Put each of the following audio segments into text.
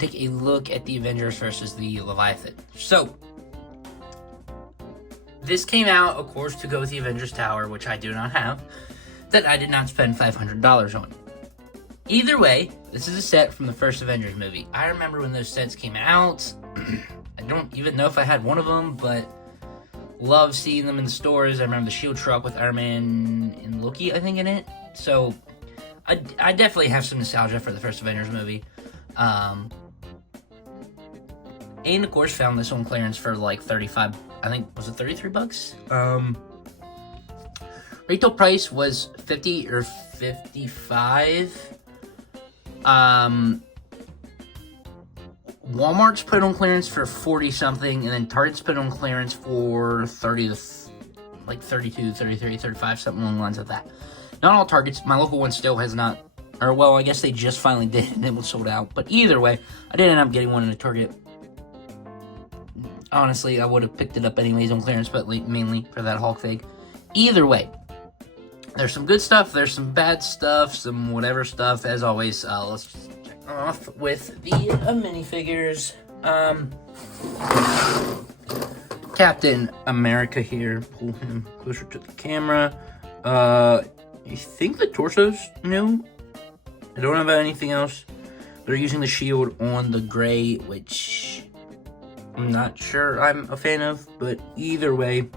to take a look at the Avengers versus the Leviathan. So, this came out, of course, to go with the Avengers Tower, which I do not have, that I did not spend $500 on. Either way, this is a set from the first Avengers movie. I remember when those sets came out. I don't even know if I had one of them, but love seeing them in the stores. I remember the shield truck with Iron Man and Loki, I think, in it. So, I definitely have some nostalgia for the first Avengers movie. And, of course, found this on clearance for like 35, I think, was it 33 bucks? Retail price was 50 or 55. Walmart's put it on clearance for 40 something, and then Target's put it on clearance for 30 to like 32, 33, 35, something along the lines of that. Not all Targets. My local one still has not, or well, I guess they just finally did and it was sold out. But either way, I did end up getting one in a Target. Honestly, I would have picked it up anyways on clearance, but mainly for that Hulk fig. Either way, there's some good stuff, there's some bad stuff, some whatever stuff. As always, let's just check off with the minifigures. Captain America here. Pull him closer to the camera. I think the torso's new. I don't know about anything else. They're using the shield on the gray, which I'm not sure I'm a fan of, but either way,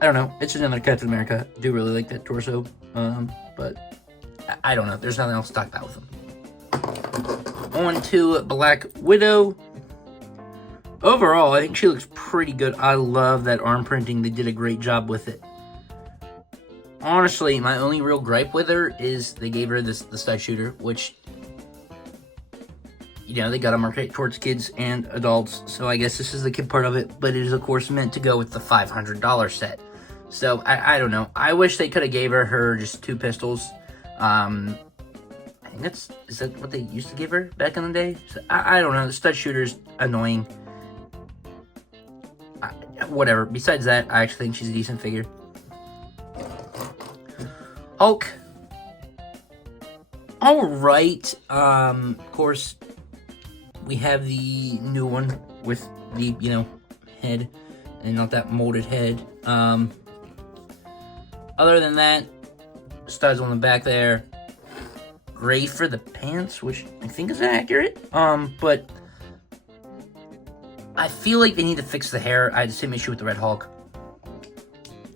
I don't know. It's another Captain America. I do really like that torso, but I don't know. There's nothing else to talk about with them. On to Black Widow. Overall, I think she looks pretty good. I love that arm printing. They did a great job with it. Honestly, my only real gripe with her is they gave her the stud shooter, which, you know, they got to market towards kids and adults, so I guess this is the kid part of it, but it is, of course, meant to go with the $500 set. So, I don't know. I wish they could have gave her just 2 pistols. I think is that what they used to give her back in the day? So, I don't know. The stud shooter's annoying. Whatever. Besides that, I actually think she's a decent figure. Hulk. Alright. Of course, we have the new one with the, you know, head and not that molded head. Other than that, studs on the back there. Gray for the pants, which I think is accurate. But I feel like they need to fix the hair. I had the same issue with the Red Hulk.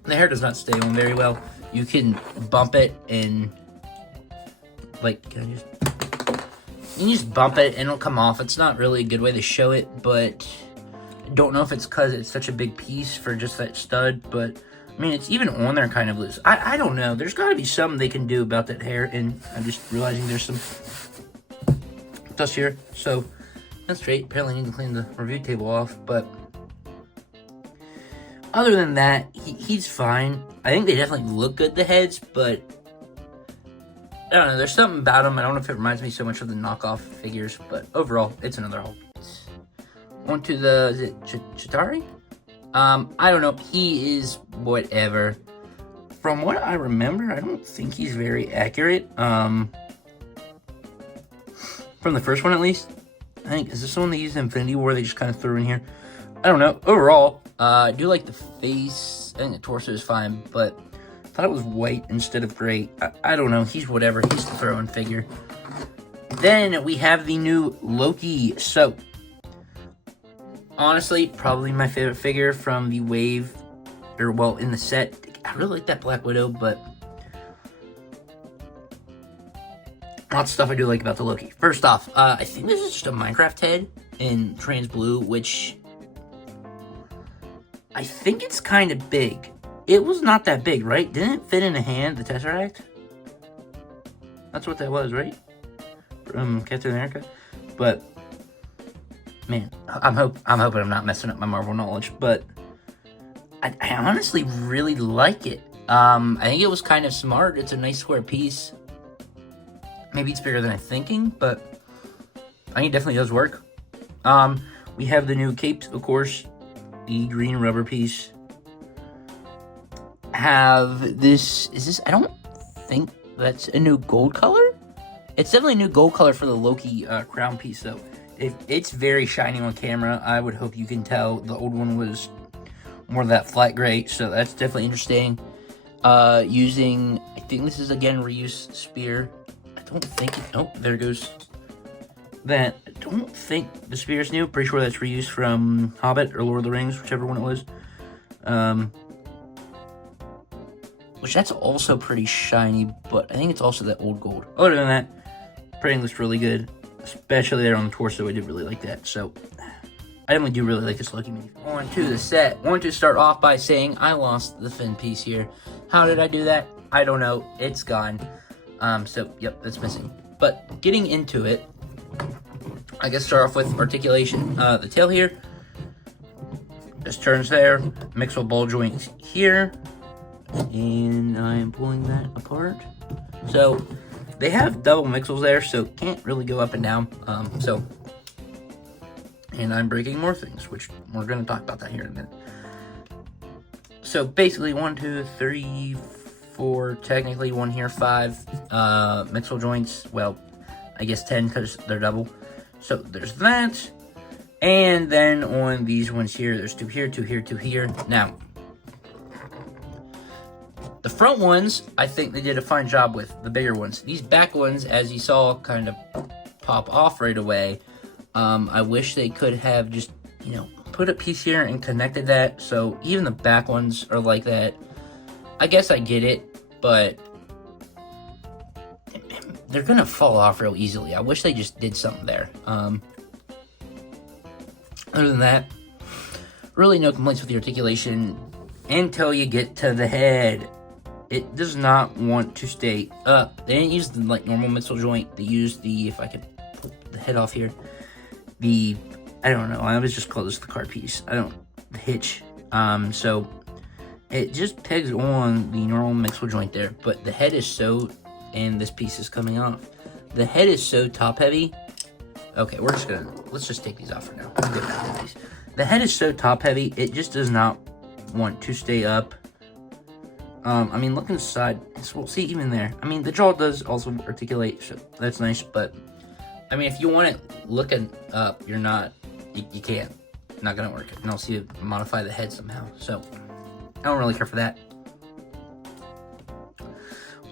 The hair does not stay on very well. You can bump it and, like, you can just bump it and it'll come off. It's not really a good way to show it, but I don't know if it's because it's such a big piece for just that stud, but I mean, it's even on there kind of loose. I don't know. There's got to be something they can do about that hair, and I'm just realizing there's some dust here, so that's great. Apparently I need to clean the review table off, but other than that, he's fine. I think they definitely look good, the heads, but I don't know. There's something about him. I don't know if it reminds me so much of the knockoff figures, but overall, it's another Hulk. On to the, is it Chitauri? I don't know. He is whatever. From what I remember, I don't think he's very accurate. From the first one, at least. I think, is this the one they used in Infinity War? They just kind of threw in here. I don't know. Overall, I do like the face. I think the torso is fine, but I thought it was white instead of gray. I don't know. He's whatever. He's the throw-in figure. Then we have the new Loki. So, honestly, probably my favorite figure from the wave, or well, in the set. I really like that Black Widow, but lots of stuff I do like about the Loki. First off, I think this is just a Minecraft head in trans blue, which I think it's kind of big. It was not that big, right? Didn't it fit in a hand, the Tesseract? That's what that was, right? From Captain America. But man, I'm hoping I'm not messing up my Marvel knowledge, but I honestly really like it. I think it was kind of smart. It's a nice square piece. Maybe it's bigger than I'm thinking, but I think it definitely does work. We have the new capes, of course. The green rubber piece. Have this, is this, I don't think that's a new gold color. It's definitely a new gold color for the Loki crown piece, though. It's very shiny on camera. I would hope you can tell. The old one was more of that flat gray, so that's definitely interesting. Using, I think this is, again, reuse spear. I don't think it, oh, there goes that. I don't think the spear is new. Pretty sure that's reused from Hobbit or Lord of the Rings, whichever one it was. Which that's also pretty shiny, but I think it's also that old gold. Other than that, printing looks really good, especially there on the torso. I did really like that, so I definitely do really like this Loki mini. On to the set. I want to start off by saying I lost the fin piece here. How did I do that? I don't know. It's gone. So, yep, that's missing. But getting into it, I guess start off with articulation. The tail here just turns there. Mixed with ball joints here. And I am pulling that apart. So, they have double mixels there, so can't really go up and down. And I'm breaking more things, which we're going to talk about that here in a minute. So basically 1, 2, 3, 4, technically 1 here, 5 mixel joints. Well, I guess 10 because they're double. So there's that. And then on these ones here, there's 2 here, 2 here, 2 here. Now, the front ones, I think they did a fine job with, the bigger ones. These back ones, as you saw, kind of pop off right away. I wish they could have just, put a piece here and connected that, so even the back ones are like that. I guess I get it, but they're gonna fall off real easily. I wish they just did something there. Other than that, really no complaints with the articulation until you get to the head. It does not want to stay up. They didn't use the normal missile joint. They used the, if I could pull the head off here, I don't know, I always just call this the car piece. The hitch. So it just pegs on the normal mixel joint there, but the head is so, and this piece is coming off. The head is so top heavy. Okay, let's just take these off for now. We'll get back to these. The head is so top heavy, it just does not want to stay up. I mean, look inside. We'll see even there. I mean, the jaw does also articulate, so that's nice, but I mean, if you want it looking up, you can't. Not gonna work. And I'll see you modify the head somehow. So, I don't really care for that.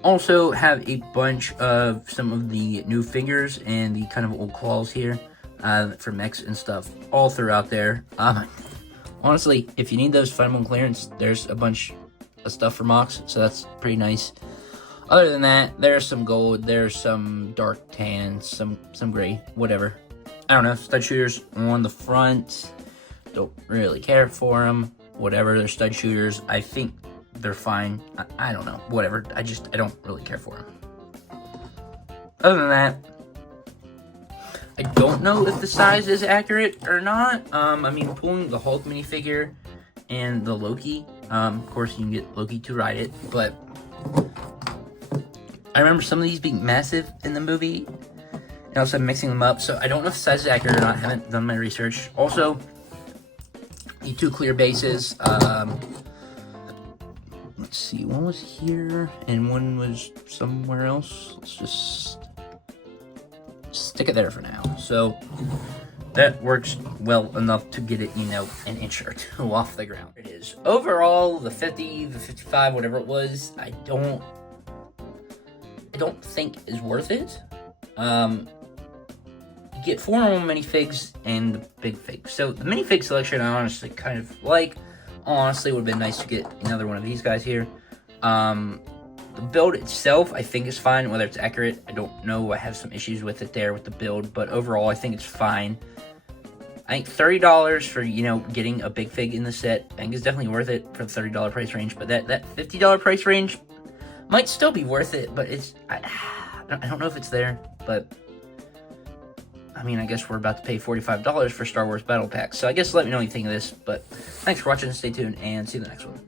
Also, have a bunch of some of the new fingers and the kind of old claws here for mechs and stuff all throughout there. Honestly, if you need those, find them on clearance. There's a bunch of stuff for mocks, so that's pretty nice. Other than that, there's some gold, there's some dark tan, some gray, whatever. I don't know, stud shooters on the front. Don't really care for them. Whatever, they're stud shooters. I think they're fine. I don't know, whatever. I don't really care for them. Other than that, I don't know if the size is accurate or not. I mean, pulling the Hulk minifigure and the Loki, of course you can get Loki to ride it, but I remember some of these being massive in the movie, and also mixing them up, so I don't know if the size is accurate or not. I haven't done my research. Also, the 2 clear bases, let's see, one was here, and one was somewhere else. Let's just stick it there for now. So, that works well enough to get it, an inch or 2 off the ground. It is. Overall, the 50, the 55, whatever it was, I don't think is worth it. You get 4 normal minifigs and the big fig. So the minifig selection I honestly kind of like. Honestly, would have been nice to get another one of these guys here. The build itself, I think, is fine. Whether it's accurate, I don't know. I have some issues with it there with the build, but overall, I think it's fine. I think $30 for, getting a big fig in the set, I think is definitely worth it for the $30 price range. But that $50 price range might still be worth it, but I don't know if it's there. But I mean, I guess we're about to pay $45 for Star Wars Battle Pack. So I guess let me know what you think of this. But thanks for watching. Stay tuned and see you in the next one.